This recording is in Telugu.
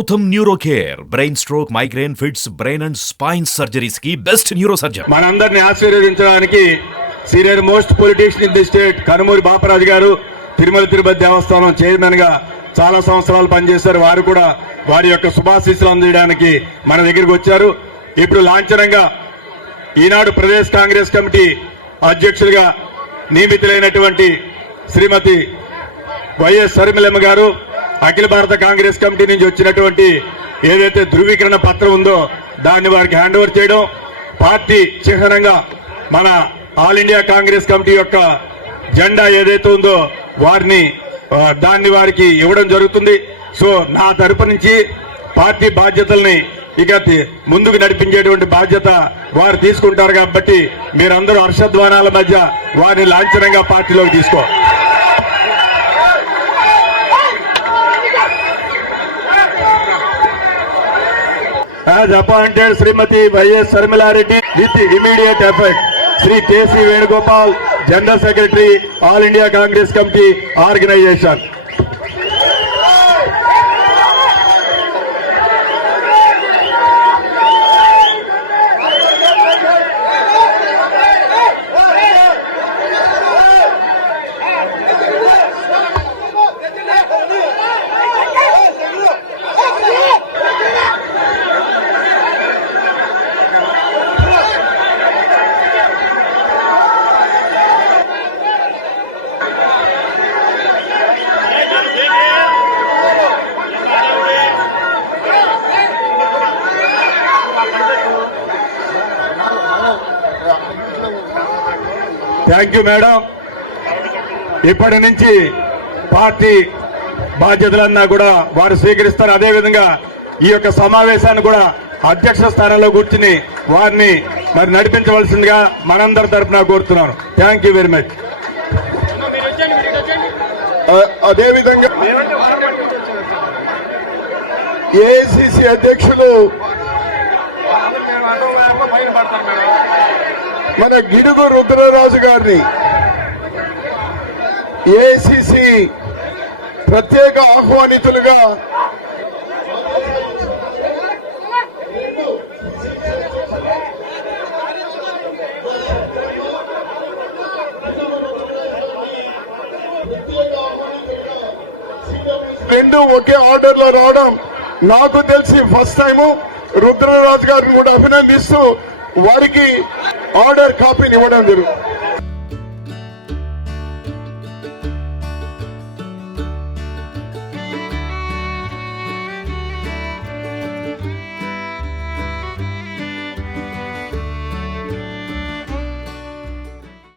Gautam neuro care brain stroke, migraine, fits, brain and spine surgeries కి బెస్ట్ న్యూరో సర్జన్. మనందరినీ ఆశీర్వదించడానికి senior most politician in the state Kanumuri Baparaju గారు తిరుమల తిరుపతి దేవస్థానం చైర్మన్ గా చాలా సంవత్సరాలు పనిచేశారు. వారు కూడా వారి యొక్క శుభాశీస్సులు అందజేయడానికి మన దగ్గరికి వచ్చారు. ఇప్పుడు లాంఛనంగా ఈనాడు ప్రదేశ్ కాంగ్రెస్ కమిటీ అధ్యక్షులుగా నియమితులైనటువంటి శ్రీమతి వైఎస్ షర్మిలమ్మ గారు అఖిల భారత కాంగ్రెస్ కమిటీ నుంచి వచ్చినటువంటి ఏదైతే ధృవీకరణ పత్రం ఉందో దాన్ని వారికి హ్యాండ్ ఓవర్ చేయడం, పార్టీ చిహ్నంగా మన ఆల్ ఇండియా కాంగ్రెస్ కమిటీ యొక్క జెండా ఏదైతే ఉందో దాన్ని వారికి ఇవ్వడం జరుగుతుంది. సో నా తరపు నుంచి పార్టీ బాధ్యతల్ని ఇక ముందుకు నడిపించేటువంటి బాధ్యత వారు తీసుకుంటారు కాబట్టి మీరందరూ హర్షధ్వానాల మధ్య వారిని లాంఛనంగా పార్టీలోకి తీసుకో. As appointed Srimati Y.S. Sharmilareddy with immediate effect, Sri K.C. Venugopal, General Secretary, All India Congress Committee Organization. Thank you madam. ఇప్పటి నుంచి పార్టీ బాధ్యతలన్నా కూడా వారు స్వీకరిస్తారు. అదేవిధంగా ఈ యొక్క సమావేశాన్ని కూడా అధ్యక్ష స్థానంలో కూర్చుని వారిని మరి నడిపించవలసిందిగా మనందరి తరఫున కోరుతున్నాను. Thank you very much. అదేవిధంగా ఏఐసిసి అధ్యక్షులు మన గిడుగు రుద్రరాజు గారిని ఏఐసిసి ప్రత్యేక ఆహ్వానితులుగా రెండు ఒకే ఆర్డర్ లో రావడం నాకు తెలిసి ఫస్ట్ టైము. రుద్రరాజు గారిని కూడా అభినందిస్తూ వారికి ఆర్డర్ కాపీని ఇవ్వడం జరుగుతుంది.